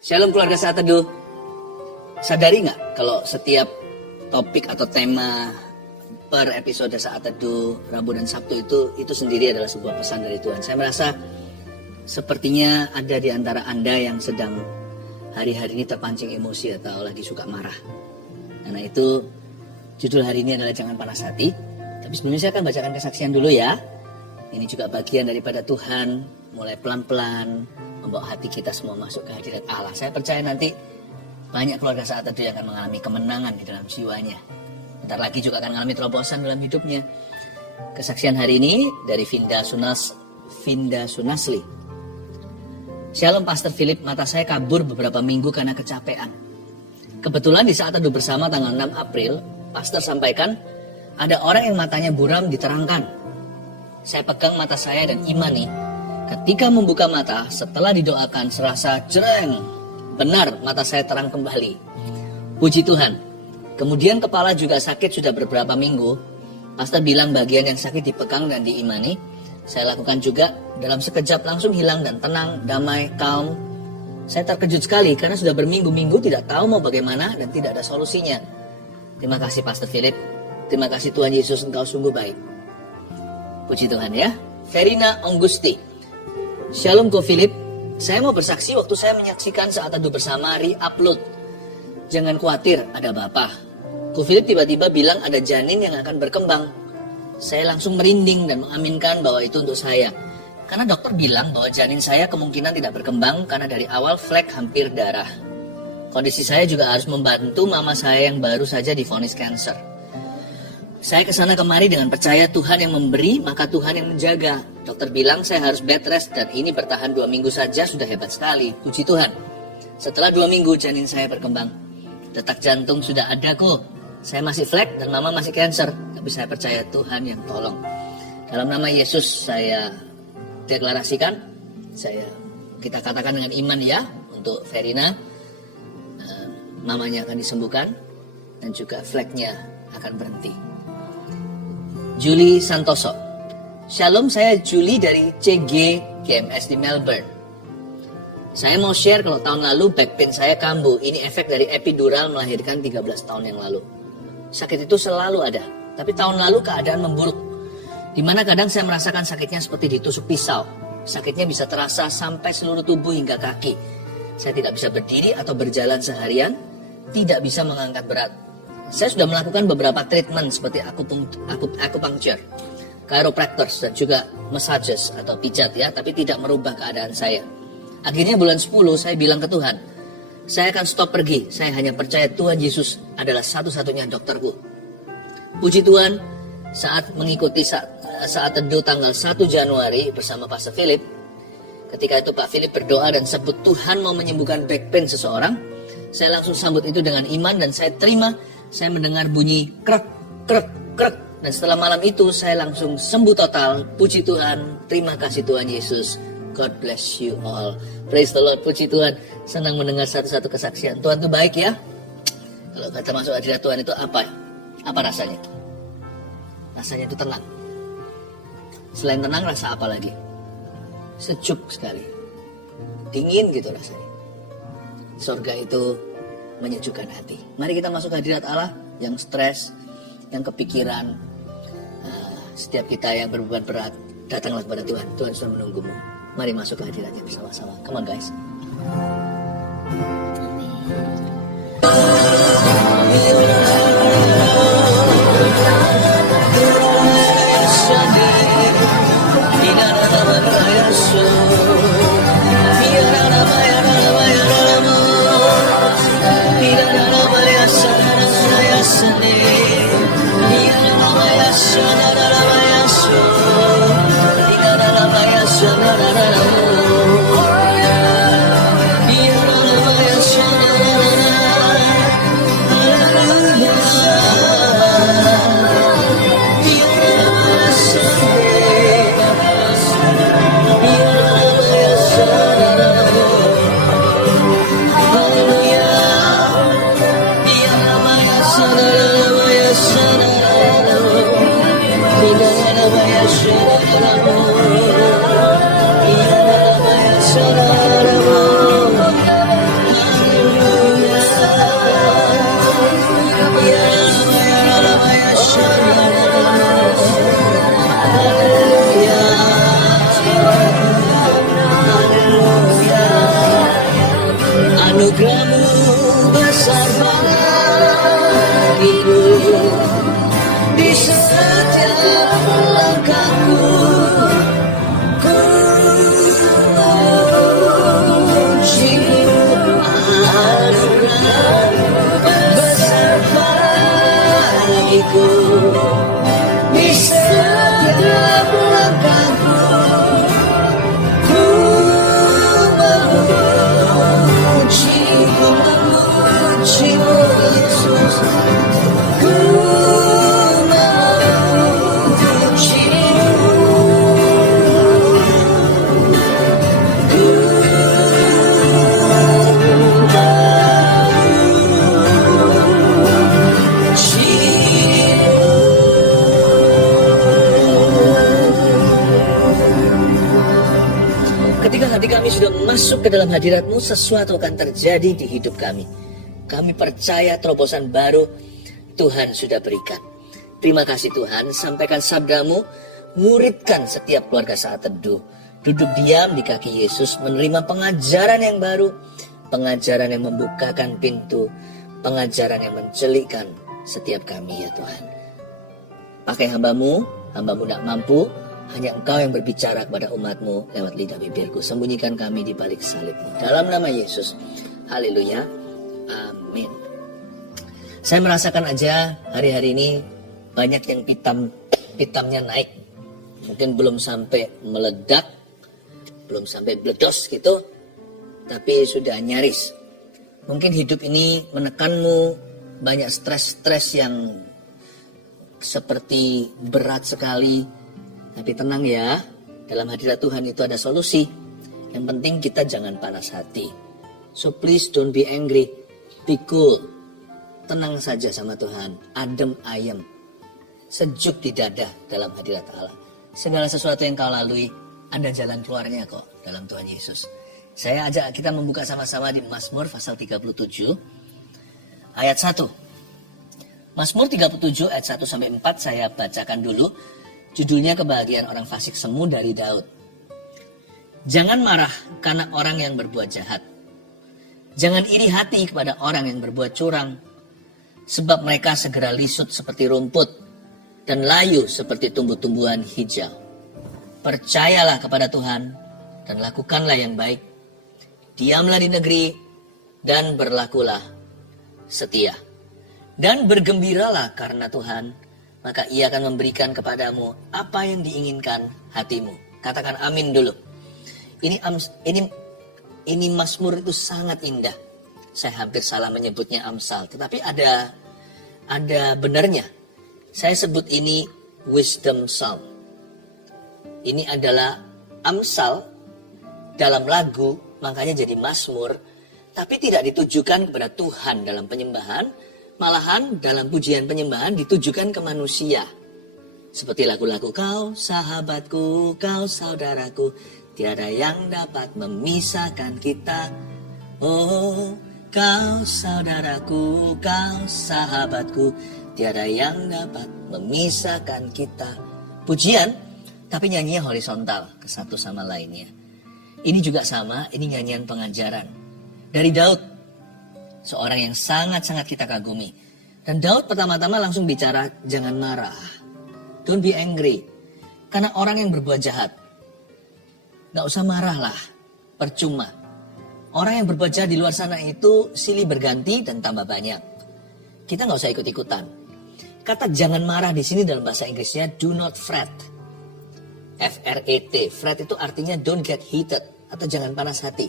Shalom keluarga Saat Teduh. Sadari nggak kalau setiap topik atau tema per episode Saat Teduh Rabu dan Sabtu itu sendiri adalah sebuah pesan dari Tuhan. Saya merasa sepertinya ada di antara Anda yang sedang hari-hari ini terpancing emosi atau lagi suka marah. Karena itu judul hari ini adalah Jangan Panas Hati. Tapi sebelumnya saya akan bacakan kesaksian dulu ya. Ini juga bagian daripada Tuhan mulai pelan-pelan membawa hati kita semua masuk ke hadirat Allah. Saya percaya nanti banyak keluarga Saat Teduh yang akan mengalami kemenangan di dalam jiwanya. Bentar lagi juga akan mengalami terobosan dalam hidupnya. Kesaksian hari ini dari Vinda Sunasli. Shalom Pastor Philip, mata saya kabur beberapa minggu karena kecapean. Kebetulan di Saat Teduh bersama tanggal 6 April, Pastor sampaikan ada orang yang matanya buram diterangkan. Saya pegang mata saya dan imani. Ketika membuka mata, setelah didoakan serasa jereng. Benar, mata saya terang kembali. Puji Tuhan. Kemudian kepala juga sakit sudah beberapa minggu. Pastor bilang bagian yang sakit dipegang dan diimani. Saya lakukan juga, dalam sekejap langsung hilang dan tenang, damai, calm. Saya terkejut sekali karena sudah berminggu-minggu tidak tahu mau bagaimana dan tidak ada solusinya. Terima kasih Pastor Philip. Terima kasih Tuhan Yesus, Engkau sungguh baik. Puji Tuhan ya. Verina Ongusti. Shalom Ko Philip, saya mau bersaksi waktu saya menyaksikan Saat Teduh bersama re-upload. Jangan khawatir, ada Bapak. Ko Philip tiba-tiba bilang ada janin yang akan berkembang. Saya langsung merinding dan mengaminkan bahwa itu untuk saya. Karena dokter bilang bahwa janin saya kemungkinan tidak berkembang karena dari awal flek hampir darah. Kondisi saya juga harus membantu mama saya yang baru saja divonis kanker. Saya kesana kemari dengan percaya Tuhan yang memberi, maka Tuhan yang menjaga. Dokter bilang saya harus bed rest dan ini bertahan 2 minggu saja sudah hebat sekali. Puji Tuhan. Setelah 2 minggu janin saya berkembang. Detak jantung sudah ada kok. Saya masih flek dan mama masih kanker. Tapi saya percaya Tuhan yang tolong. Dalam nama Yesus saya deklarasikan. Kita katakan dengan iman ya. Untuk Verina. Mamanya akan disembuhkan. Dan juga fleknya akan berhenti. Julie Santoso. Shalom, saya Julie dari CG GMS di Melbourne. Saya mau share kalau tahun lalu back pain saya kambuh. Ini efek dari epidural melahirkan 13 tahun yang lalu. Sakit itu selalu ada. Tapi tahun lalu keadaan memburuk. Dimana kadang saya merasakan sakitnya seperti ditusuk pisau. Sakitnya bisa terasa sampai seluruh tubuh hingga kaki. Saya tidak bisa berdiri atau berjalan seharian. Tidak bisa mengangkat berat. Saya sudah melakukan beberapa treatment seperti acupuncture, chiropractors dan juga massages atau pijat ya, tapi tidak merubah keadaan saya. Akhirnya bulan 10 saya bilang ke Tuhan, saya akan stop pergi, saya hanya percaya Tuhan Yesus adalah satu-satunya dokterku. Puji Tuhan, saat mengikuti saat teduh tanggal 1 Januari bersama Pastor Philip, ketika itu Pak Philip berdoa dan sebut Tuhan mau menyembuhkan back pain seseorang, saya langsung sambut itu dengan iman dan saya terima. Saya mendengar bunyi krek, krek, krek. Dan setelah malam itu saya langsung sembuh total. Puji Tuhan, terima kasih Tuhan Yesus. God bless you all. Praise the Lord, puji Tuhan. Senang mendengar satu-satu kesaksian. Tuhan itu baik ya. Kalau kata masuk hadirat Tuhan itu apa? Apa rasanya? Rasanya itu tenang. Selain tenang rasa apa lagi? Sejuk sekali. Dingin gitu rasanya. Surga itu menyejukkan hati. Mari kita masuk ke hadirat Allah yang stres, yang kepikiran. Setiap kita yang berbeban berat, datanglah kepada Tuhan. Tuhan sudah menunggumu. Mari masuk ke hadiratnya bersama-sama. Come on guys. ku memujimu Yesus, ku ketika hati kami sudah masuk ke dalam hadirat-Mu, sesuatu akan terjadi di hidup kami. Kami percaya terobosan baru Tuhan sudah berikan. Terima kasih Tuhan, sampaikan sabda-Mu, muridkan setiap keluarga Saat Teduh. Duduk diam di kaki Yesus, menerima pengajaran yang baru, pengajaran yang membukakan pintu, pengajaran yang mencelikkan setiap kami ya Tuhan. Pakai hamba-Mu tidak mampu, hanya Engkau yang berbicara kepada umat-Mu lewat lidah bibirku. Sembunyikan kami di balik salib-Mu. Dalam nama Yesus. Haleluya. Amin. Saya merasakan aja hari-hari ini banyak yang pitamnya naik. Mungkin belum sampai meledak, belum sampai bledos gitu, tapi sudah nyaris. Mungkin hidup ini menekanmu, banyak stres-stres yang seperti berat sekali. Tapi tenang ya, dalam hadirat Tuhan itu ada solusi. Yang penting kita jangan panas hati. So please don't be angry, be cool. Tenang saja sama Tuhan, adem ayem, sejuk di dada dalam hadirat Allah. Segala sesuatu yang kau lalui, ada jalan keluarnya kok dalam Tuhan Yesus. Saya ajak kita membuka sama-sama di Mazmur pasal 37 ayat 1. Mazmur 37 ayat 1 sampai 4 saya bacakan dulu. Judulnya Kebahagiaan Orang Fasik Semu dari Daud. Jangan marah karena orang yang berbuat jahat. Jangan iri hati kepada orang yang berbuat curang. Sebab mereka segera lisut seperti rumput dan layu seperti tumbuh-tumbuhan hijau. Percayalah kepada Tuhan dan lakukanlah yang baik. Diamlah di negeri dan berlakulah setia. Dan bergembiralah karena Tuhan, maka Ia akan memberikan kepadamu apa yang diinginkan hatimu. Katakan amin dulu. Ini Mazmur itu sangat indah. Saya hampir salah menyebutnya Amsal, tetapi ada benarnya. Saya sebut ini wisdom psalm. Ini adalah Amsal dalam lagu, makanya jadi Mazmur, tapi tidak ditujukan kepada Tuhan dalam penyembahan. Malahan dalam pujian penyembahan ditujukan ke manusia. Seperti lagu-lagu kau sahabatku, kau saudaraku, tiada yang dapat memisahkan kita. Oh, kau saudaraku, kau sahabatku, tiada yang dapat memisahkan kita. Pujian, tapi nyanyinya horizontal ke satu sama lainnya. Ini juga sama, ini nyanyian pengajaran dari Daud. Seorang yang sangat-sangat kita kagumi. Dan Daud pertama-tama langsung bicara, jangan marah. Don't be angry. Karena orang yang berbuat jahat. Gak usah marah lah. Percuma. Orang yang berbuat jahat di luar sana itu silih berganti dan tambah banyak. Kita gak usah ikut-ikutan. Kata jangan marah di sini dalam bahasa Inggrisnya do not fret. F-R-E-T. Fret itu artinya don't get heated. Atau jangan panas hati.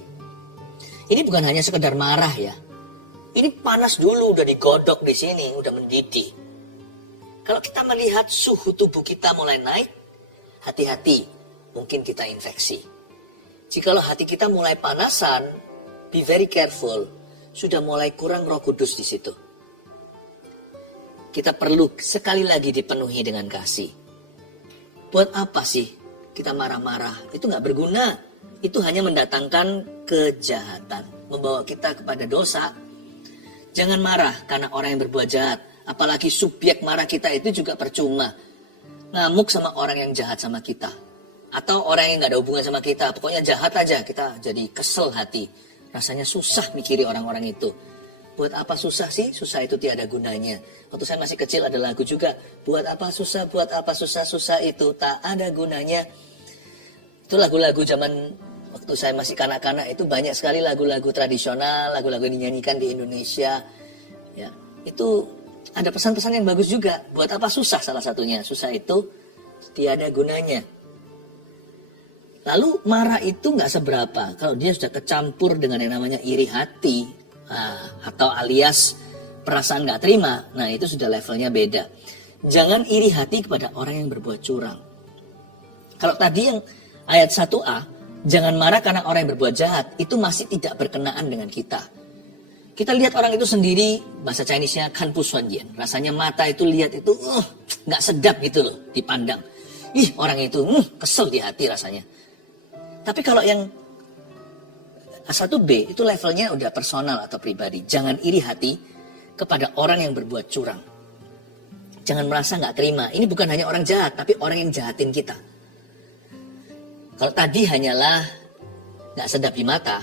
Ini bukan hanya sekedar marah ya. Ini panas dulu, udah digodok di sini, udah mendidih. Kalau kita melihat suhu tubuh kita mulai naik, hati-hati, mungkin kita infeksi. Jikalau hati kita mulai panasan, be very careful, sudah mulai kurang Roh Kudus di situ. Kita perlu sekali lagi dipenuhi dengan kasih. Buat apa sih kita marah-marah? Itu gak berguna. Itu hanya mendatangkan kejahatan, membawa kita kepada dosa. Jangan marah karena orang yang berbuat jahat. Apalagi subjek marah kita itu juga percuma. Ngamuk sama orang yang jahat sama kita. Atau orang yang gak ada hubungan sama kita. Pokoknya jahat aja, kita jadi kesel hati. Rasanya susah mikiri orang-orang itu. Buat apa susah sih? Susah itu tiada gunanya. Waktu saya masih kecil ada lagu juga. Buat apa susah susah itu tak ada gunanya. Itu lagu-lagu zaman waktu saya masih kanak-kanak itu banyak sekali lagu-lagu tradisional, lagu-lagu yang dinyanyikan di Indonesia. Ya, itu ada pesan-pesan yang bagus juga. Buat apa susah salah satunya? Susah itu tiada gunanya. Lalu marah itu nggak seberapa. Kalau dia sudah kecampur dengan yang namanya iri hati, atau alias perasaan nggak terima, nah itu sudah levelnya beda. Jangan iri hati kepada orang yang berbuat curang. Kalau tadi yang ayat 1a, jangan marah karena orang yang berbuat jahat, itu masih tidak berkenaan dengan kita. Kita lihat orang itu sendiri, bahasa Chinese-nya kan pusuanjian. Rasanya mata itu lihat itu nggak sedap gitu loh dipandang. Ih, orang itu kesel di hati rasanya. Tapi kalau yang A1B itu levelnya udah personal atau pribadi. Jangan iri hati kepada orang yang berbuat curang. Jangan merasa nggak terima. Ini bukan hanya orang jahat, tapi orang yang jahatin kita. Kalau tadi hanyalah nggak sedap di mata,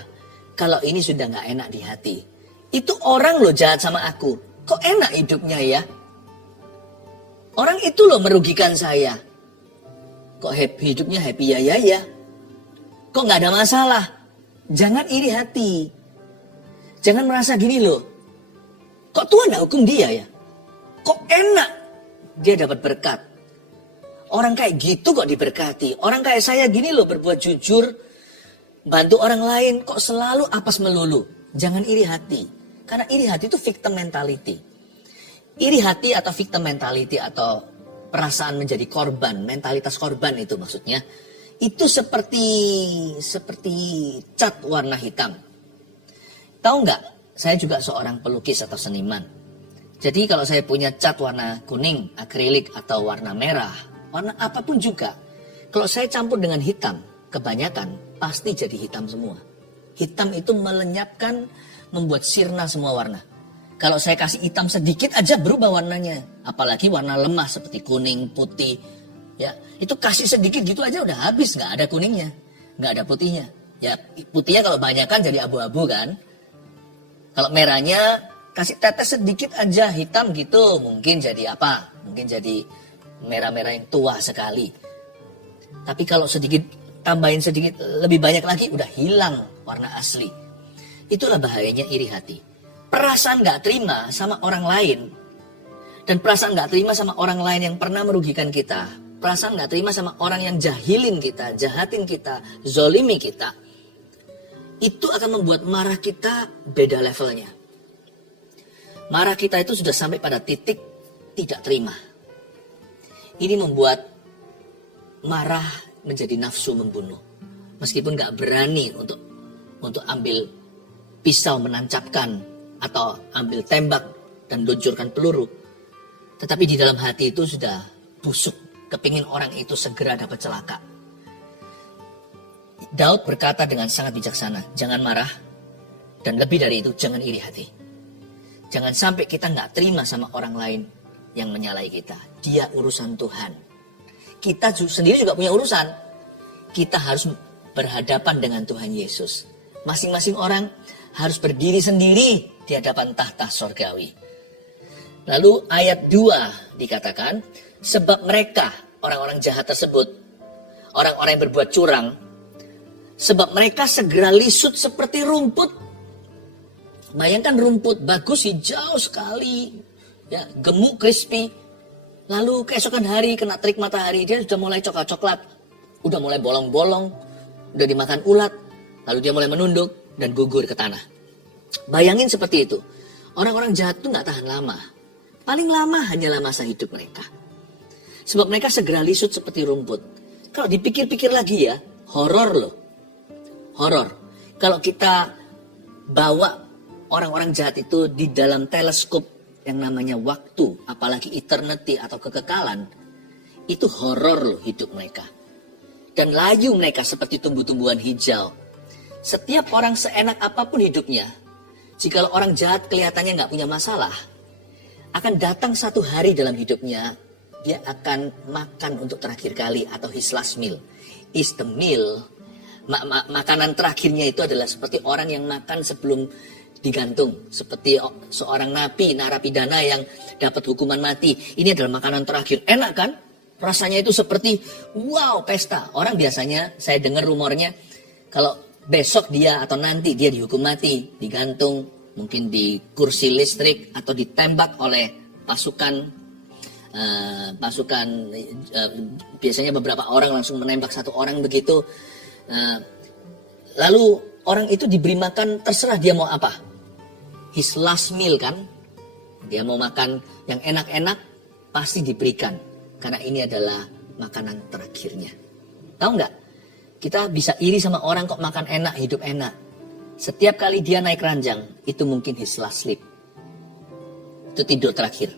kalau ini sudah nggak enak di hati. Itu orang loh jahat sama aku. Kok enak hidupnya ya? Orang itu loh merugikan saya. Kok hidupnya happy ya? Kok nggak ada masalah? Jangan iri hati. Jangan merasa gini loh. Kok Tuhan nggak hukum dia ya? Kok enak dia dapat berkat? Orang kayak gitu kok diberkati. Orang kayak saya gini loh berbuat jujur, bantu orang lain, kok selalu apes melulu. Jangan iri hati. Karena iri hati itu victim mentality. Iri hati atau victim mentality atau perasaan menjadi korban, mentalitas korban itu maksudnya. Itu seperti cat warna hitam. Tahu nggak? Saya juga seorang pelukis atau seniman. Jadi kalau saya punya cat warna kuning, akrilik atau warna merah, warna apapun juga, kalau saya campur dengan hitam, kebanyakan pasti jadi hitam semua. Hitam itu melenyapkan, membuat sirna semua warna. Kalau saya kasih hitam sedikit aja berubah warnanya. Apalagi warna lemah seperti kuning, putih. Ya, itu kasih sedikit gitu aja udah habis, nggak ada kuningnya, nggak ada putihnya. Ya, putihnya kalau banyak kan jadi abu-abu kan. Kalau merahnya kasih tetes sedikit aja hitam gitu, mungkin jadi apa? Mungkin jadi merah-merah yang tua sekali. Tapi kalau sedikit, tambahin sedikit lebih banyak lagi, udah hilang warna asli. Itulah bahayanya iri hati. Perasaan gak terima sama orang lain. Dan perasaan gak terima sama orang lain yang pernah merugikan kita. Perasaan gak terima sama orang yang jahilin kita, jahatin kita, zolimi kita. Itu akan membuat marah kita beda levelnya. Marah kita itu sudah sampai pada titik tidak terima. Ini membuat marah menjadi nafsu membunuh. Meskipun gak berani untuk ambil pisau menancapkan atau ambil tembak dan luncurkan peluru. Tetapi di dalam hati itu sudah busuk. Kepingin orang itu segera dapat celaka. Daud berkata dengan sangat bijaksana, jangan marah. Dan lebih dari itu, jangan iri hati. Jangan sampai kita gak terima sama orang lain yang menyalahi kita. Dia urusan Tuhan. Kita sendiri juga punya urusan. Kita harus berhadapan dengan Tuhan Yesus. Masing-masing orang harus berdiri sendiri di hadapan tahta sorgawi. Lalu ayat 2 dikatakan, sebab mereka, orang-orang jahat tersebut, orang-orang yang berbuat curang, sebab mereka segera lisut seperti rumput. Bayangkan rumput bagus, hijau sekali, ya, gemuk, crispy. Lalu keesokan hari kena terik matahari, dia sudah mulai coklat-coklat, udah mulai bolong-bolong, udah dimakan ulat, lalu dia mulai menunduk dan gugur ke tanah. Bayangin seperti itu. Orang-orang jahat itu gak tahan lama. Paling lama hanyalah masa hidup mereka. Sebab mereka segera lisut seperti rumput. Kalau dipikir-pikir lagi ya, horor loh. Horor. Kalau kita bawa orang-orang jahat itu di dalam teleskop yang namanya waktu, apalagi eternity atau kekekalan, itu horor loh hidup mereka. Dan layu mereka seperti tumbuh-tumbuhan hijau. Setiap orang seenak apapun hidupnya, jikalau orang jahat kelihatannya nggak punya masalah, akan datang satu hari dalam hidupnya, dia akan makan untuk terakhir kali atau his last meal. Is the meal, makanan terakhirnya itu adalah seperti orang yang makan sebelum digantung. Seperti seorang narapidana yang dapat hukuman mati. Ini adalah makanan terakhir. Enak kan? Rasanya itu seperti wow, pesta. Orang biasanya, saya dengar rumornya, kalau besok dia atau nanti dia dihukum mati, digantung, mungkin di kursi listrik atau ditembak oleh pasukan biasanya beberapa orang langsung menembak satu orang begitu. Nah, lalu orang itu diberi makan terserah dia mau apa. His last meal kan. Dia mau makan yang enak-enak pasti diberikan. Karena ini adalah makanan terakhirnya. Tahu nggak? Kita bisa iri sama orang kok makan enak, hidup enak. Setiap kali dia naik ranjang, itu mungkin his last sleep. Itu tidur terakhir.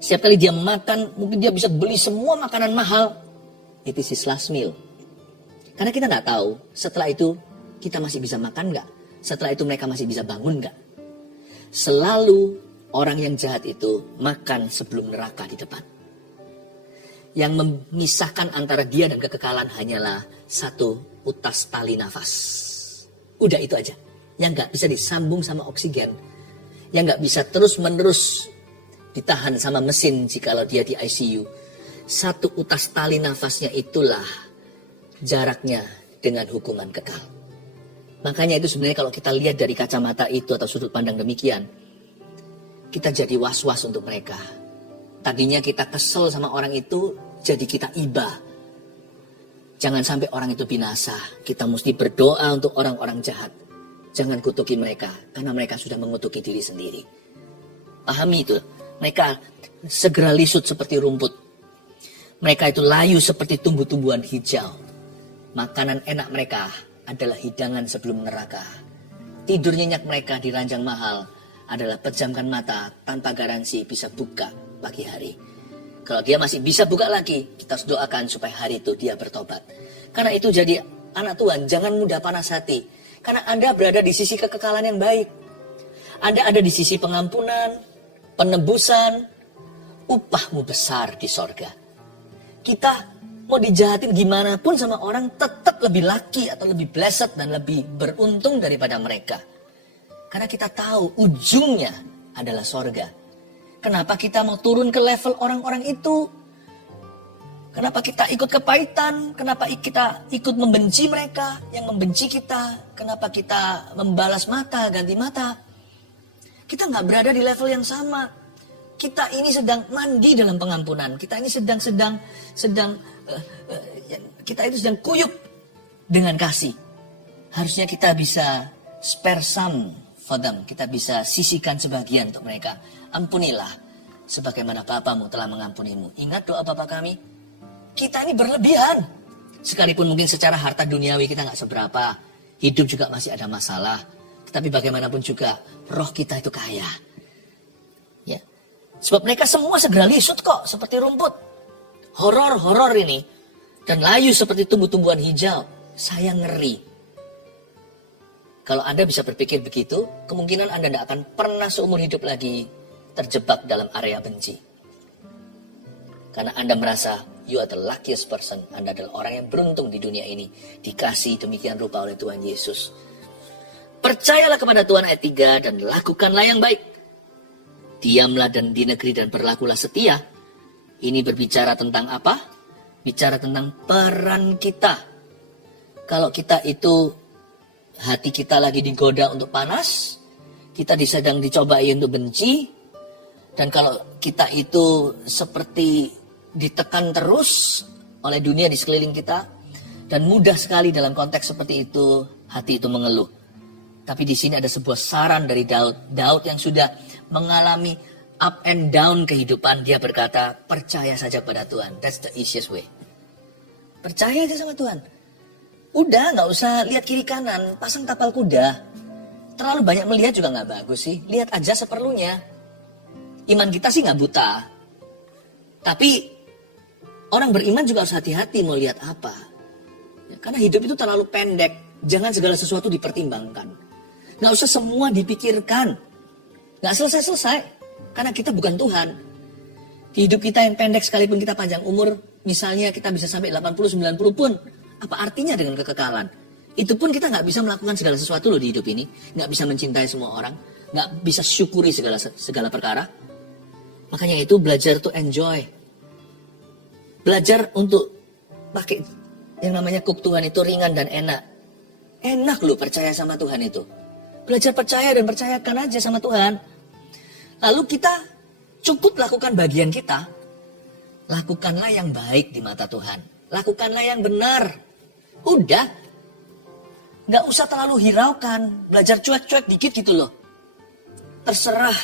Setiap kali dia makan, mungkin dia bisa beli semua makanan mahal. It is his last meal. Karena kita nggak tahu, setelah itu kita masih bisa makan nggak? Setelah itu mereka masih bisa bangun nggak? Selalu orang yang jahat itu makan sebelum neraka di depan. Yang memisahkan antara dia dan kekekalan hanyalah satu utas tali nafas. Udah itu aja. Yang nggak bisa disambung sama oksigen. Yang nggak bisa terus-menerus ditahan sama mesin jikalau dia di ICU. Satu utas tali nafasnya itulah jaraknya dengan hukuman kekal. Makanya itu sebenarnya kalau kita lihat dari kacamata itu atau sudut pandang demikian, kita jadi was-was untuk mereka. Tadinya kita kesel sama orang itu, jadi kita iba. Jangan sampai orang itu binasa. Kita mesti berdoa untuk orang-orang jahat. Jangan kutuki mereka, karena mereka sudah mengutuki diri sendiri. Pahami itu. Mereka segera lisut seperti rumput. Mereka itu layu seperti tumbuh-tumbuhan hijau. Makanan enak mereka adalah hidangan sebelum neraka. Tidur nyenyak mereka di ranjang mahal adalah pejamkan mata tanpa garansi bisa buka pagi hari. Kalau dia masih bisa buka lagi, kita harus doakan supaya hari itu dia bertobat. Karena itu jadi anak Tuhan, jangan mudah panas hati. Karena Anda berada di sisi kekekalan yang baik. Anda ada di sisi pengampunan, penebusan, upahmu besar di sorga. Kita mau dijahatin gimana pun sama orang tetap lebih lucky atau lebih blessed dan lebih beruntung daripada mereka. Karena kita tahu ujungnya adalah sorga. Kenapa kita mau turun ke level orang-orang itu? Kenapa kita ikut kepahitan? Kenapa kita ikut membenci mereka yang membenci kita? Kenapa kita membalas mata, ganti mata? Kita nggak berada di level yang sama. Kita ini sedang mandi dalam pengampunan. Kita ini sedang kita itu sedang kuyup dengan kasih. Harusnya kita bisa spare some for them. Kita bisa sisihkan sebagian untuk mereka. Ampunilah sebagaimana Bapamu telah mengampunimu. Ingat doa Bapa kami. Kita ini berlebihan. Sekalipun mungkin secara harta duniawi kita nggak seberapa. Hidup juga masih ada masalah. Tetapi bagaimanapun juga roh kita itu kaya. Ya. Sebab mereka semua segera lisut kok seperti rumput. Horor ini. Dan layu seperti tumbuh-tumbuhan hijau. Saya ngeri. Kalau Anda bisa berpikir begitu, kemungkinan Anda tidak akan pernah seumur hidup lagi terjebak dalam area benci. Karena Anda merasa you are the luckiest person. Anda adalah orang yang beruntung di dunia ini. Dikasih demikian rupa oleh Tuhan Yesus. Percayalah kepada Tuhan ayat 3 dan lakukanlah yang baik. Diamlah dan di negeri dan berlakulah setia. Ini berbicara tentang apa? Bicara tentang peran kita. Kalau kita itu hati kita lagi digoda untuk panas, kita sedang dicobai untuk benci, dan kalau kita itu seperti ditekan terus oleh dunia di sekeliling kita, dan mudah sekali dalam konteks seperti itu hati itu mengeluh. Tapi di sini ada sebuah saran dari Daud yang sudah mengalami up and down kehidupan. Dia berkata, percaya saja pada Tuhan. That's the easiest way. Percaya aja sama Tuhan. Udah, nggak usah lihat kiri kanan, pasang tapal kuda. Terlalu banyak melihat juga nggak bagus sih. Lihat aja seperlunya. Iman kita sih nggak buta. Tapi orang beriman juga harus hati-hati mau lihat apa. Ya, karena hidup itu terlalu pendek. Jangan segala sesuatu dipertimbangkan. Nggak usah semua dipikirkan. Nggak selesai-selesai. Karena kita bukan Tuhan. Di hidup kita yang pendek sekalipun kita panjang umur. Misalnya kita bisa sampai 80-90 pun. Apa artinya dengan kekekalan? Itu pun kita nggak bisa melakukan segala sesuatu loh di hidup ini. Nggak bisa mencintai semua orang. Nggak bisa syukuri segala perkara. Makanya itu belajar to enjoy. Belajar untuk pakai yang namanya kuk Tuhan itu ringan dan enak. Enak loh percaya sama Tuhan itu. Belajar percaya dan percayakan aja sama Tuhan. Lalu kita cukup lakukan bagian kita. Lakukanlah yang baik di mata Tuhan. Lakukanlah yang benar. Udah. Nggak usah terlalu hiraukan, belajar cuek-cuek dikit gitu loh. Terserah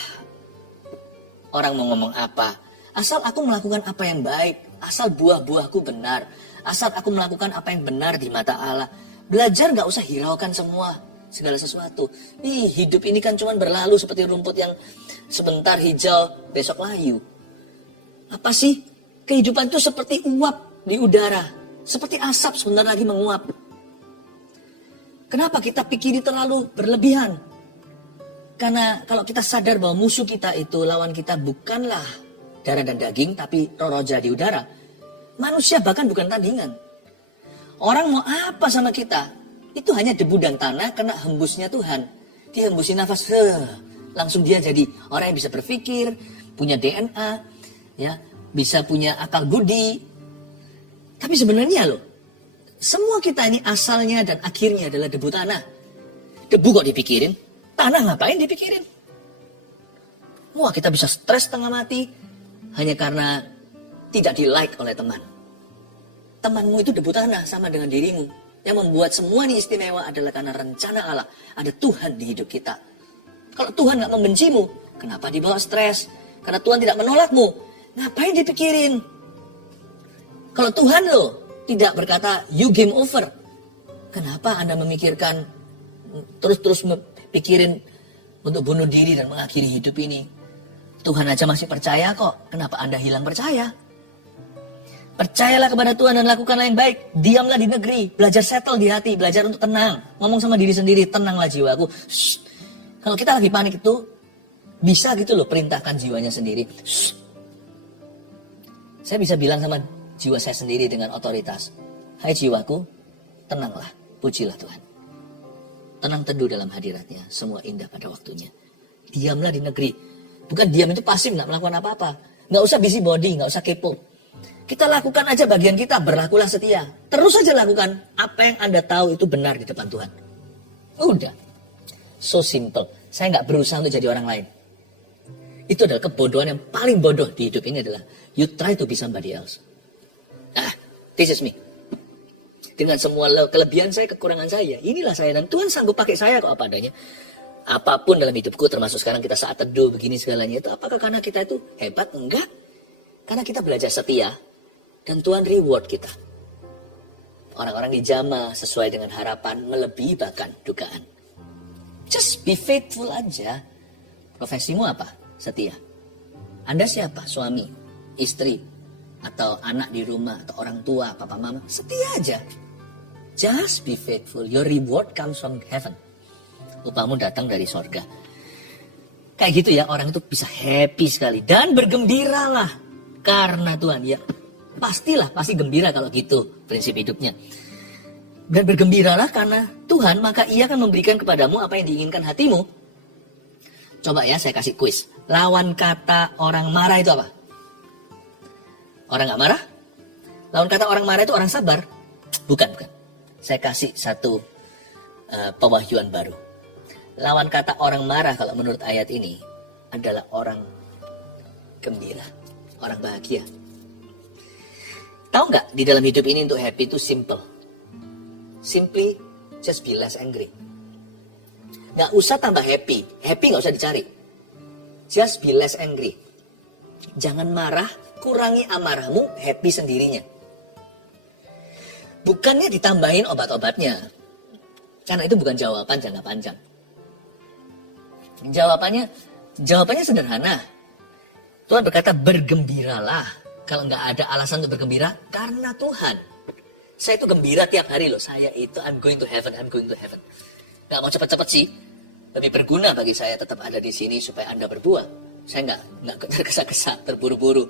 orang mau ngomong apa. Asal aku melakukan apa yang baik, asal buah-buahku benar, asal aku melakukan apa yang benar di mata Allah. Belajar nggak usah hiraukan semua, segala sesuatu. Hidup ini kan cuma berlalu seperti rumput yang sebentar hijau, besok layu. Apa sih? Kehidupan itu seperti uap di udara, seperti asap sebentar lagi menguap. Kenapa kita pikir terlalu berlebihan? Karena kalau kita sadar bahwa musuh kita itu, lawan kita bukanlah darah dan daging, tapi roh roja di udara. Manusia bahkan bukan tandingan. Orang mau apa sama kita? Itu hanya debu dan tanah kena hembusnya Tuhan. Dia hembusin nafas, langsung dia jadi orang yang bisa berpikir, punya DNA, ya, bisa punya akal budi. Tapi sebenarnya loh, semua kita ini asalnya dan akhirnya adalah debu tanah. Debu kok dipikirin? Tanah ngapain dipikirin? Wah, kita bisa stres setengah mati hanya karena tidak di-like oleh teman. Temanmu itu debu tanah sama dengan dirimu. Yang membuat semua ini istimewa adalah karena rencana Allah. Ada Tuhan di hidup kita. Kalau Tuhan gak membencimu, kenapa dibawa stres? Karena Tuhan tidak menolakmu, ngapain dipikirin? Kalau Tuhan loh tidak berkata, you game over. Kenapa Anda memikirkan, terus pikirin untuk bunuh diri dan mengakhiri hidup ini? Tuhan aja masih percaya kok. Kenapa Anda hilang percaya? Percayalah kepada Tuhan dan lakukanlah yang baik. Diamlah di negeri. Belajar settle di hati. Belajar untuk tenang. Ngomong sama diri sendiri. Tenanglah jiwaku. Shh. Kalau kita lagi panik itu, bisa gitu loh perintahkan jiwanya sendiri. Shh. Saya bisa bilang sama jiwa saya sendiri dengan otoritas. Hai jiwaku, tenanglah, pujilah Tuhan. Tenang teduh dalam hadiratnya, semua indah pada waktunya. Diamlah di negeri. Bukan diam itu pasif, gak melakukan apa-apa. Gak usah busybody, gak usah kepo. Kita lakukan aja bagian kita, berlakulah setia. Terus aja lakukan apa yang Anda tahu itu benar di depan Tuhan. Udah. So simple. Saya gak berusaha untuk jadi orang lain. Itu adalah kebodohan yang paling bodoh di hidup ini adalah you try to be somebody else. This is me. Dengan semua kelebihan saya, kekurangan saya. Inilah saya dan Tuhan sanggup pakai saya kok apa adanya. Apapun dalam hidupku termasuk sekarang kita saat teduh begini segalanya itu. Apakah karena kita itu hebat? Enggak. Karena kita belajar setia dan Tuhan reward kita. Orang-orang dijamah sesuai dengan harapan melebihi bahkan dugaan. Just be faithful aja. Profesimu apa? Setia. Anda siapa? Suami, istri, atau anak di rumah, atau orang tua, papa mama, setia aja. Just be faithful. Your reward comes from heaven. Upamu datang dari sorga. Kayak gitu ya, orang itu bisa happy sekali. Dan bergembiralah karena Tuhan. Ya, pastilah, pasti gembira kalau gitu prinsip hidupnya. Dan bergembiralah karena Tuhan, maka ia akan memberikan kepadamu apa yang diinginkan hatimu. Coba ya, saya kasih kuis. Lawan kata orang marah itu apa? Orang gak marah? Lawan kata orang marah itu orang sabar? Bukan. Saya kasih satu pewahyuan baru. Lawan kata orang marah kalau menurut ayat ini adalah orang gembira, orang bahagia. Tahu nggak di dalam hidup ini untuk happy itu simple. Simply just be less angry. Nggak usah tambah happy. Happy nggak usah dicari. Just be less angry. Jangan marah. Kurangi amarahmu, happy sendirinya. Bukannya ditambahin obat-obatnya. Karena itu bukan jawaban jangka panjang. Jawabannya sederhana. Tuhan berkata bergembiralah. Kalau nggak ada alasan untuk bergembira, karena Tuhan. Saya itu gembira tiap hari loh. Saya itu I'm going to heaven. Nggak mau cepet-cepet sih. Lebih berguna bagi saya tetap ada di sini supaya Anda berbuah. Saya nggak tergesa-gesa, terburu-buru.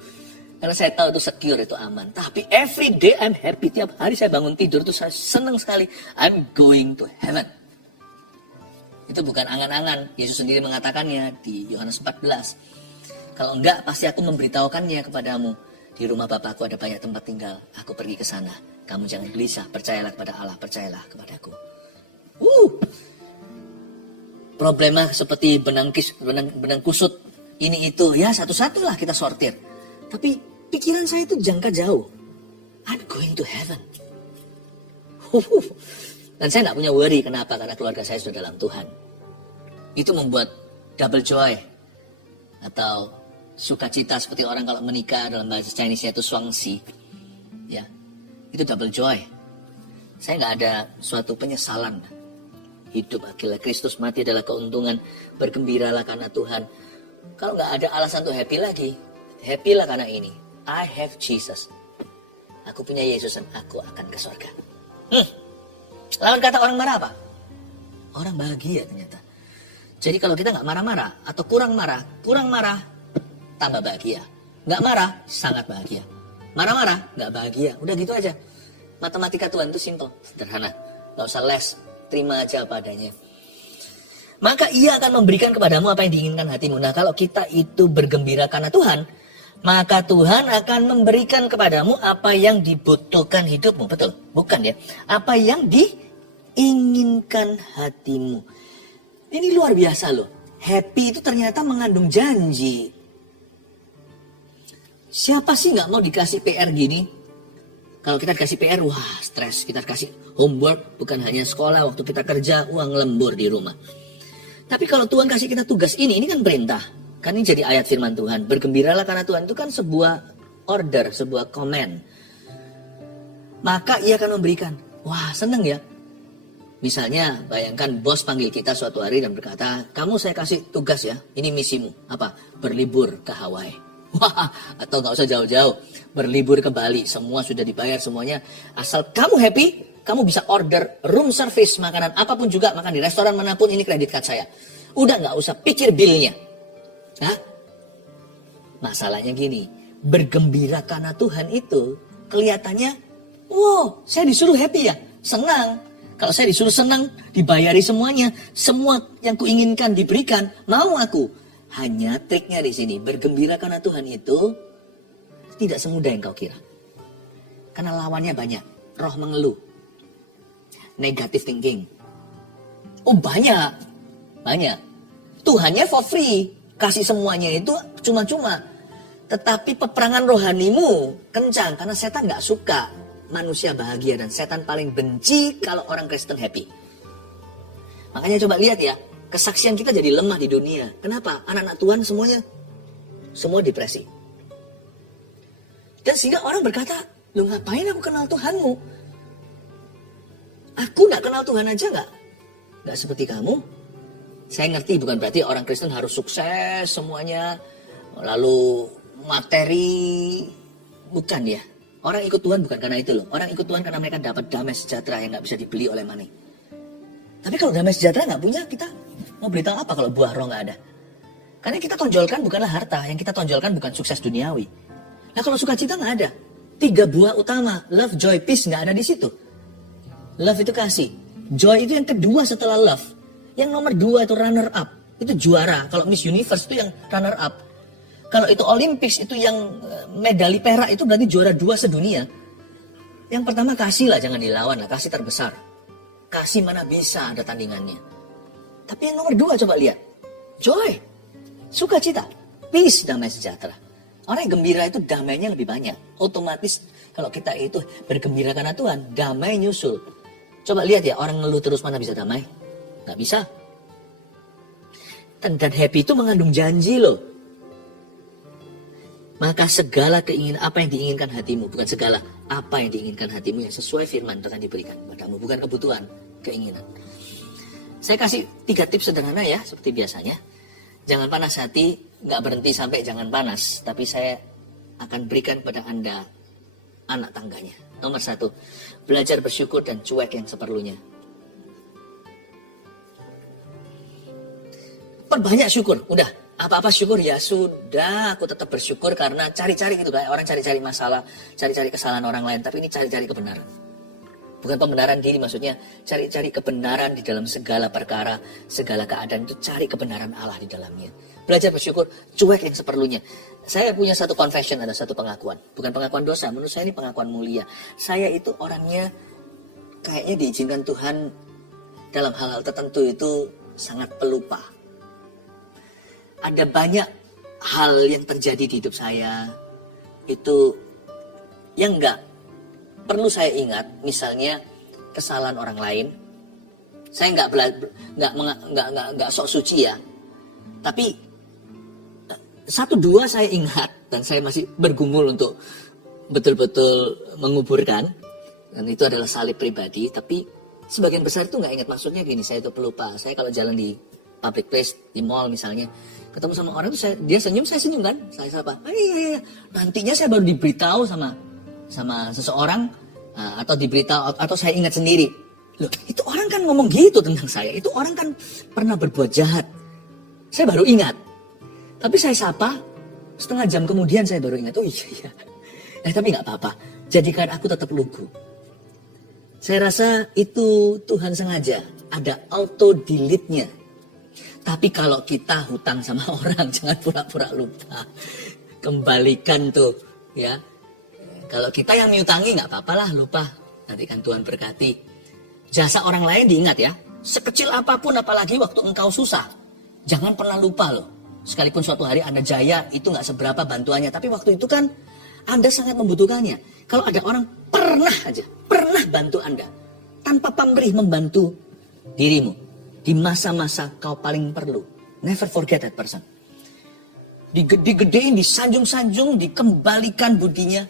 Karena saya tahu itu secure, itu aman. Tapi every day I'm happy. Tiap hari saya bangun tidur itu saya senang sekali. I'm going to heaven. Itu bukan angan-angan. Yesus sendiri mengatakannya di Yohanes 14. Kalau enggak, pasti aku memberitahukannya kepadamu. Di rumah Bapakku ada banyak tempat tinggal. Aku pergi ke sana. Kamu jangan gelisah. Percayalah kepada Allah. Percayalah kepadaku. Problema seperti benang kusut. Ini itu. Ya satu-satulah kita sortir. Tapi pikiran saya itu jangka jauh. I'm going to heaven. Dan saya nggak punya worry, kenapa? Karena keluarga saya sudah dalam Tuhan. Itu membuat double joy. Atau sukacita seperti orang kalau menikah dalam bahasa Chinese itu suangsi. Ya, itu double joy. Saya nggak ada suatu penyesalan. Hidup akhirnya Kristus mati adalah keuntungan. Bergembiralah karena Tuhan. Kalau nggak ada alasan untuk happy lagi, happy lah karena ini. I have Jesus. Aku punya Yesus dan aku akan ke surga. Lawan kata orang marah apa? Orang bahagia ternyata. Jadi kalau kita nggak marah-marah atau kurang marah, tambah bahagia. Nggak marah, sangat bahagia. Marah-marah, nggak bahagia. Udah gitu aja. Matematika Tuhan itu simple, sederhana. Nggak usah les, terima aja apa adanya. Maka ia akan memberikan kepadamu apa yang diinginkan hatimu. Nah kalau kita itu bergembira karena Tuhan, maka Tuhan akan memberikan kepadamu apa yang dibutuhkan hidupmu. Betul? Bukan ya? Apa yang diinginkan hatimu. Ini luar biasa loh. Happy itu ternyata mengandung janji. Siapa sih gak mau dikasih PR gini? Kalau kita dikasih PR, wah stres. Kita dikasih homework, bukan hanya sekolah. Waktu kita kerja, uang lembur di rumah. Tapi kalau Tuhan kasih kita tugas ini kan perintah. Kan ini jadi ayat firman Tuhan. Bergembiralah karena Tuhan itu kan sebuah order, sebuah command. Maka ia akan memberikan. Wah seneng ya. Misalnya bayangkan bos panggil kita suatu hari dan berkata, kamu saya kasih tugas ya, ini misimu. Apa? Berlibur ke Hawaii. Wah, atau gak usah jauh-jauh. Berlibur ke Bali, semua sudah dibayar semuanya. Asal kamu happy, kamu bisa order room service, makanan apapun juga, makan di restoran manapun, ini kredit card saya. Udah gak usah pikir bilnya. Hah? Masalahnya gini, bergembira karena Tuhan itu kelihatannya, wow, saya disuruh happy ya, senang. Kalau saya disuruh senang, dibayari semuanya, semua yang kuinginkan diberikan, mau aku. Hanya triknya di sini, bergembira karena Tuhan itu tidak semudah yang kau kira. Karena lawannya banyak, roh mengeluh, negative thinking. Oh banyak. Tuhannya for free. Kasih semuanya itu cuma-cuma. Tetapi peperangan rohanimu kencang. Karena setan gak suka manusia bahagia. Dan setan paling benci kalau orang Kristen happy. Makanya coba lihat ya. Kesaksian kita jadi lemah di dunia. Kenapa? Anak-anak Tuhan semua depresi. Dan sehingga orang berkata, lu ngapain aku kenal Tuhanmu? Aku gak kenal Tuhan aja gak? Gak seperti kamu. Saya ngerti bukan berarti orang Kristen harus sukses semuanya, lalu materi, bukan ya. Orang ikut Tuhan bukan karena itu loh. Orang ikut Tuhan karena mereka dapat damai sejahtera yang gak bisa dibeli oleh money. Tapi kalau damai sejahtera gak punya, kita mau beritahu apa kalau buah roh gak ada? Karena yang kita tonjolkan bukanlah harta, yang kita tonjolkan bukan sukses duniawi. Nah kalau sukacita gak ada. 3 buah utama, love, joy, peace gak ada di situ. Love itu kasih. Joy itu yang kedua setelah love. Yang nomor 2 itu runner up. Itu juara. Kalau Miss Universe itu yang runner up. Kalau itu Olympics itu yang medali perak itu berarti juara 2 sedunia. Yang pertama kasih lah, jangan dilawan lah. Kasih terbesar. Kasih mana bisa ada tandingannya. Tapi yang nomor 2 coba lihat. Joy. Sukacita. Peace, damai sejahtera. Orang yang gembira itu damainya lebih banyak. Otomatis kalau kita itu bergembira karena Tuhan, damai nyusul. Coba lihat ya, orang ngeluh terus mana bisa damai? Gak bisa. Dan happy itu mengandung janji loh. Maka segala keinginan, apa yang diinginkan hatimu, bukan segala, apa yang diinginkan hatimu yang sesuai firman akan diberikan padamu, bukan kebutuhan, keinginan. Saya kasih 3 tips sederhana ya, seperti biasanya. Jangan panas hati, gak berhenti sampai jangan panas, tapi saya akan berikan pada Anda anak tangganya. Nomor 1, belajar bersyukur dan cuek yang seperlunya. Perbanyak syukur, udah. Apa-apa syukur, ya sudah, aku tetap bersyukur karena cari-cari gitu. Kayak orang cari-cari masalah, cari-cari kesalahan orang lain. Tapi ini cari-cari kebenaran. Bukan pembenaran diri, maksudnya cari-cari kebenaran di dalam segala perkara, segala keadaan itu cari kebenaran Allah di dalamnya. Belajar bersyukur, cuek yang seperlunya. Saya punya satu confession, ada satu pengakuan. Bukan pengakuan dosa, menurut saya ini pengakuan mulia. Saya itu orangnya kayaknya diizinkan Tuhan dalam hal-hal tertentu itu sangat pelupa. Ada banyak hal yang terjadi di hidup saya itu yang enggak perlu saya ingat, misalnya kesalahan orang lain, Saya nggak sok suci ya. Tapi satu dua saya ingat dan saya masih bergumul untuk betul-betul menguburkan. Dan itu adalah salib pribadi. Tapi sebagian besar itu nggak ingat, maksudnya gini, saya itu pelupa. Saya kalau jalan di public place, di mall misalnya, ketemu sama orang itu dia senyum, saya senyum kan, saya sapa. Iya. Nantinya saya baru diberitahu sama seseorang atau diberitahu atau saya ingat sendiri. Loh, itu orang kan ngomong gitu tentang saya. Itu orang kan pernah berbuat jahat. Saya baru ingat. Tapi saya sapa, setengah jam kemudian saya baru ingat. Oh iya. Tapi nggak apa-apa. Jadikan aku tetap lugu. Saya rasa itu Tuhan sengaja. Ada auto delete-nya. Tapi kalau kita hutang sama orang, jangan pura-pura lupa. Kembalikan tuh, ya. Kalau kita yang miutangi nggak apa-apa lah, lupa. Nanti kan Tuhan berkati. Jasa orang lain diingat ya. Sekecil apapun, apalagi waktu engkau susah. Jangan pernah lupa loh. Sekalipun suatu hari Anda jaya, itu nggak seberapa bantuannya. Tapi waktu itu kan Anda sangat membutuhkannya. Kalau ada orang pernah bantu Anda. Tanpa pamrih membantu dirimu. Di masa-masa kau paling perlu. Never forget that person. Digedein, disanjung-sanjung, dikembalikan budinya.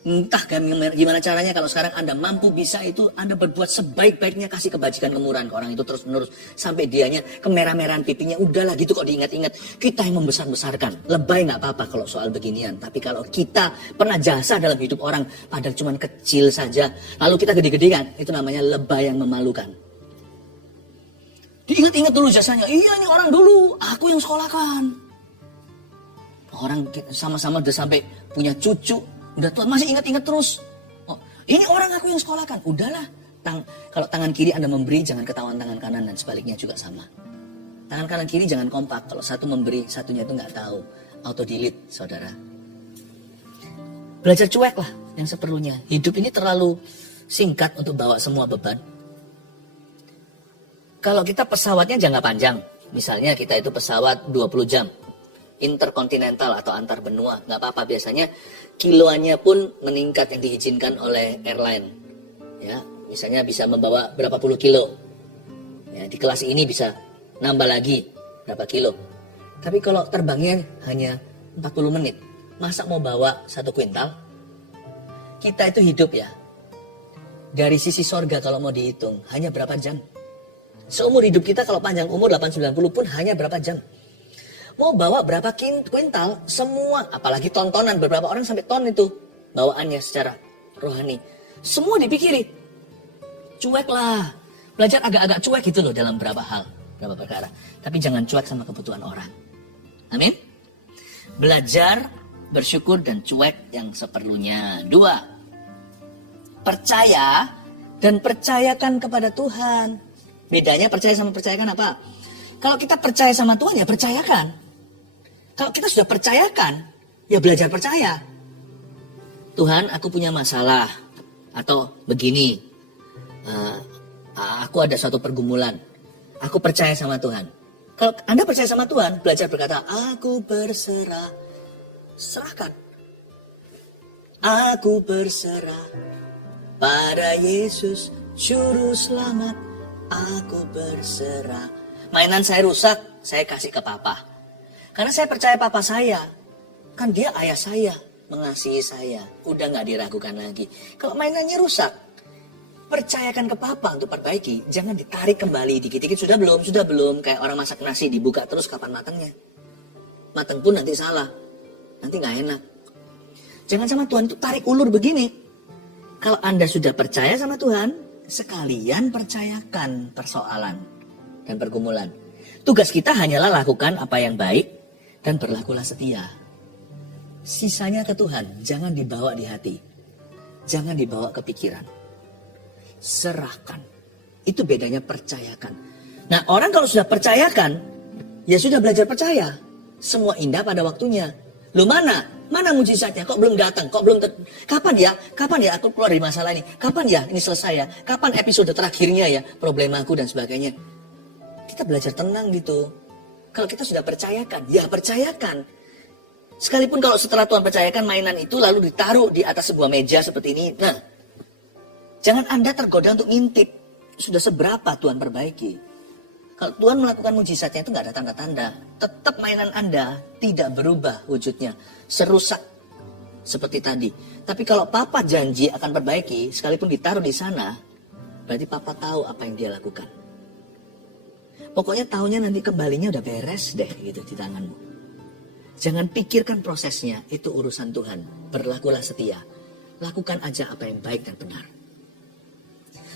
Entah gimana caranya, kalau sekarang Anda mampu bisa itu, Anda berbuat sebaik-baiknya, kasih kebajikan kemurahan ke orang itu terus-menerus. Sampai dianya kemerah-merahan pipinya, udahlah gitu kok diingat-ingat. Kita yang membesar-besarkan. Lebay gak apa-apa kalau soal beginian. Tapi kalau kita pernah jasa dalam hidup orang, padahal cuma kecil saja, lalu kita gede-gedekan, itu namanya lebay yang memalukan. Diingat-ingat dulu jasanya. Iya, ini orang dulu, aku yang sekolahkan. Orang sama-sama udah sampai punya cucu, udah tua, masih ingat-ingat terus. Oh, ini orang aku yang sekolahkan. Udahlah, kalau tangan kiri Anda memberi, jangan ketahuan tangan kanan, dan sebaliknya juga sama. Tangan kanan kiri jangan kompak. Kalau satu memberi, satunya itu nggak tahu. Auto delete, saudara. Belajar cuek lah yang seperlunya. Hidup ini terlalu singkat untuk bawa semua beban. Kalau kita pesawatnya jangka panjang, misalnya kita itu pesawat 20 jam, interkontinental atau antar benua, nggak apa-apa, biasanya kiloannya pun meningkat yang diizinkan oleh airline. Ya, misalnya bisa membawa berapa puluh kilo. Ya, di kelas ini bisa nambah lagi berapa kilo. Tapi kalau terbangnya hanya 40 menit, masa mau bawa 1 kuintal? Kita itu hidup ya, dari sisi sorga kalau mau dihitung, hanya berapa jam? Seumur hidup kita kalau panjang umur 8-90 pun hanya berapa jam? Mau bawa berapa kuintal, semua, apalagi tontonan, beberapa orang sampai ton itu bawaannya secara rohani. Semua dipikiri. Cuek lah. Belajar agak-agak cuek gitu loh dalam beberapa hal, beberapa perkara. Tapi jangan cuek sama kebutuhan orang. Amin. Belajar, bersyukur, dan cuek yang seperlunya. 2. Percaya dan percayakan kepada Tuhan. Bedanya percaya sama percayakan apa? Kalau kita percaya sama Tuhan, ya percayakan. Kalau kita sudah percayakan, ya belajar percaya. Tuhan, aku punya masalah. Atau begini, aku ada suatu pergumulan. Aku percaya sama Tuhan. Kalau Anda percaya sama Tuhan, belajar berkata, aku berserah. Serahkan. Aku berserah pada Yesus, Juru Selamat. Aku berserah. Mainan saya rusak, saya kasih ke papa. Karena saya percaya papa saya. Kan dia ayah saya, mengasihi saya. Udah gak diragukan lagi. Kalau mainannya rusak, percayakan ke papa untuk perbaiki. Jangan ditarik kembali dikit-dikit. Sudah belum. Kayak orang masak nasi, dibuka terus kapan matangnya. Matang pun nanti salah. Nanti gak enak. Jangan sama Tuhan itu tarik ulur begini. Kalau Anda sudah percaya sama Tuhan, sekalian percayakan persoalan dan pergumulan. Tugas kita hanyalah lakukan apa yang baik dan berlakulah setia. Sisanya ke Tuhan, jangan dibawa di hati. Jangan dibawa ke pikiran. Serahkan. Itu bedanya percayakan. Nah, orang kalau sudah percayakan, ya sudah belajar percaya. Semua indah pada waktunya. Loh mana? Mana mujizatnya? Kok belum datang? Kok belum Kapan ya aku keluar dari masalah ini? Kapan ya ini selesai ya? Kapan episode terakhirnya ya? Problemaku dan sebagainya. Kita belajar tenang gitu. Kalau kita sudah percayakan, ya percayakan. Sekalipun kalau setelah Tuhan percayakan mainan itu lalu ditaruh di atas sebuah meja seperti ini. Nah, jangan Anda tergoda untuk ngintip. sudah seberapa Tuhan perbaiki. Kalau Tuhan melakukan mujizatnya itu nggak ada tanda-tanda, tetap mainan Anda tidak berubah wujudnya, serusak seperti tadi. Tapi kalau Papa janji akan perbaiki, sekalipun ditaruh di sana, berarti Papa tahu apa yang dia lakukan. Pokoknya tahunya nanti kembalinya udah beres deh gitu di tanganmu. Jangan pikirkan prosesnya, itu urusan Tuhan. Berlakulah setia. Lakukan aja apa yang baik dan benar.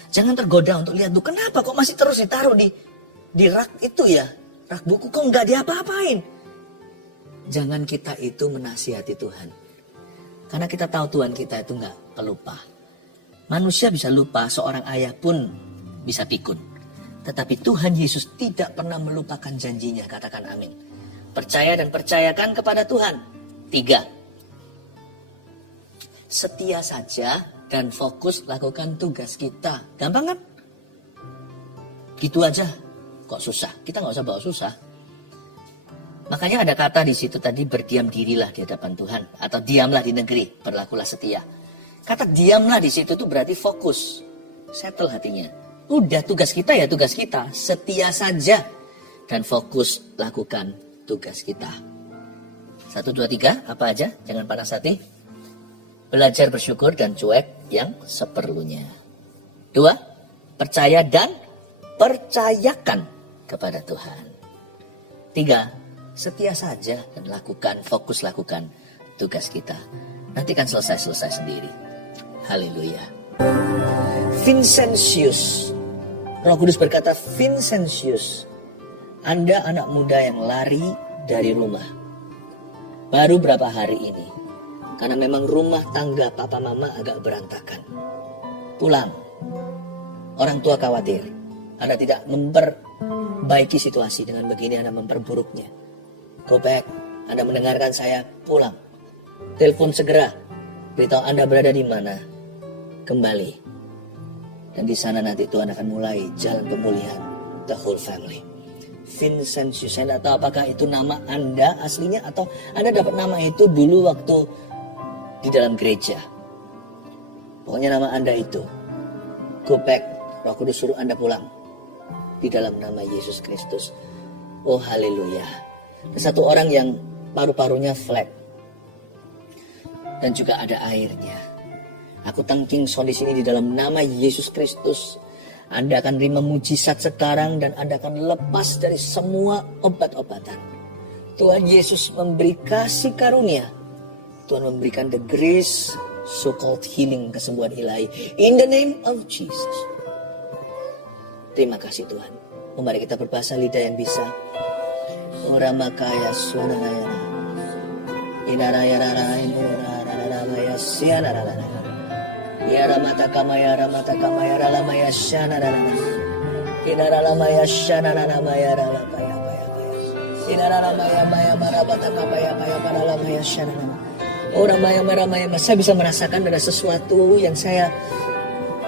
Jangan tergoda untuk lihat, tuh kenapa kok masih terus ditaruh di rak itu ya. Rak buku kok nggak diapa-apain. Jangan kita itu menasihati Tuhan. Karena kita tahu Tuhan kita itu nggak pelupa. Manusia bisa lupa, seorang ayah pun bisa pikun. Tetapi Tuhan Yesus tidak pernah melupakan janjinya, katakan amin. Percaya dan percayakan kepada Tuhan. 3. Setia saja dan fokus lakukan tugas kita. Gampang kan? Gitu aja. Kok susah? Kita nggak usah bawa susah. Makanya ada kata di situ tadi, berdiam dirilah di hadapan Tuhan. Atau diamlah di negeri, berlakulah setia. Kata diamlah di situ tuh berarti fokus. Settle hatinya. Udah tugas kita ya tugas kita. Setia saja. Dan fokus lakukan tugas kita. 1, 2, 3. Apa aja? Jangan panas hati. Belajar bersyukur dan cuek yang seperlunya. 2. Percaya dan percayakan kepada Tuhan. 3. Setia saja dan fokus lakukan tugas kita. Nanti kan selesai sendiri. Haleluya. Vincentius. Roh Kudus berkata, Vincentius, Anda anak muda yang lari dari rumah. Baru berapa hari ini. Karena memang rumah tangga papa mama agak berantakan. Pulang. Orang tua khawatir. Anda tidak memperbaiki situasi dengan begini, Anda memperburuknya. Go back. Anda mendengarkan saya, pulang. Telepon segera. Beritahu Anda berada di mana. Kembali. Dan di sana nanti Tuhan akan mulai jalan pemulihan the whole family. Vincentius. Saya tidak tahu apakah itu nama Anda aslinya atau Anda dapat nama itu dulu waktu di dalam gereja. Pokoknya nama Anda itu. Go back. Roh Kudus suruh Anda pulang. Di dalam nama Yesus Kristus. Oh haleluya. Satu orang yang paru-parunya flat. Dan juga ada airnya. Aku thanking soal di sini di dalam nama Yesus Kristus. Anda akan terima mujizat sekarang dan Anda akan lepas dari semua obat-obatan. Tuhan Yesus memberi kasih karunia. Tuhan memberikan the grace, so-called healing, kesembuhan ilahi. In the name of Jesus. Terima kasih Tuhan. Mari kita berbahasa lidah yang bisa. Oramakaya suanaya. Inaraya raya sianarara. Ya ramata kamaya ralamaya shanarara. Inaralamaya shanarara ralapaya paya. Inaralamaya maya marabata kapaya paya paralamaya shanarara. Orang maya. Saya bisa merasakan ada sesuatu yang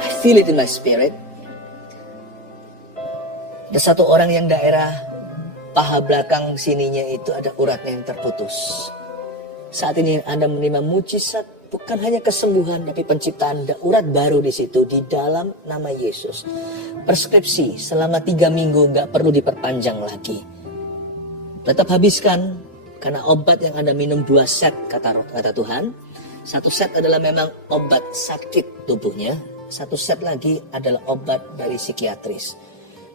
I feel it in my spirit. Ada satu orang yang daerah paha belakang sininya itu ada uratnya yang terputus. Saat ini Anda menerima mujizat, bukan hanya kesembuhan, tapi penciptaan urat baru di situ di dalam nama Yesus. Preskripsi selama 3 minggu nggak perlu diperpanjang lagi. Tetap habiskan. Karena obat yang Anda minum 2 set kata Tuhan. 1 set adalah memang obat sakit tubuhnya. 1 set lagi adalah obat dari psikiatris.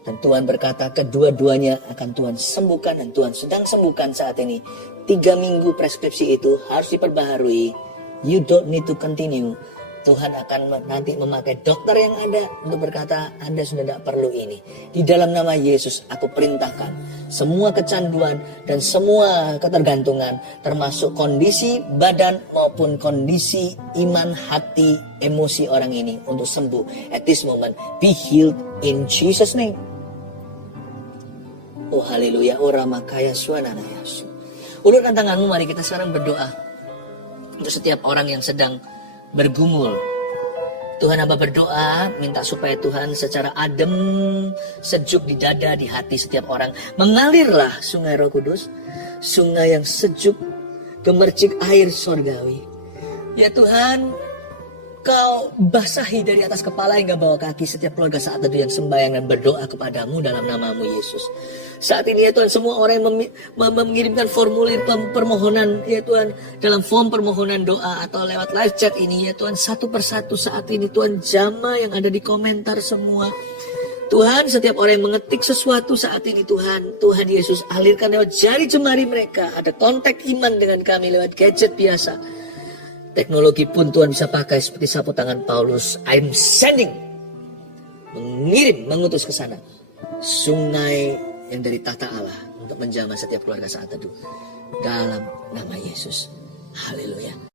Dan Tuhan berkata kedua-duanya akan Tuhan sembuhkan dan Tuhan sedang sembuhkan saat ini. 3 minggu preskripsi itu harus diperbaharui. You don't need to continue. Tuhan akan nanti memakai dokter yang ada untuk berkata Anda sudah tidak perlu ini. Di dalam nama Yesus aku perintahkan semua kecanduan dan semua ketergantungan termasuk kondisi badan maupun kondisi iman, hati, emosi orang ini untuk sembuh. At this moment be healed in Jesus name. Oh haleluya. Oh ramakaya suanana yasu. Ulurkan tanganmu, mari kita sekarang berdoa untuk setiap orang yang sedang bergumul. Tuhan hamba berdoa minta supaya Tuhan secara adem, sejuk di dada, di hati setiap orang. Mengalirlah sungai Roh Kudus, sungai yang sejuk, gemercik air sorgawi. Ya Tuhan, Kau basahi dari atas kepala hingga bawah kaki setiap keluarga saat teduh yang sembahyang dan berdoa kepadamu dalam namamu Yesus. Saat ini ya Tuhan, semua orang yang mengirimkan formulir permohonan ya Tuhan, dalam form permohonan doa atau lewat live chat ini ya Tuhan, satu persatu saat ini Tuhan, jamaah yang ada di komentar semua. Tuhan, setiap orang yang mengetik sesuatu saat ini Tuhan, Tuhan Yesus alirkan lewat jari jemari mereka. Ada kontak iman dengan kami lewat gadget biasa. Teknologi pun Tuhan bisa pakai seperti sapu tangan Paulus. I'm sending. Mengirim, mengutus ke sana. Sungai yang dari tahta Allah untuk menjamah setiap keluarga saat teduh. Dalam nama Yesus. Haleluya.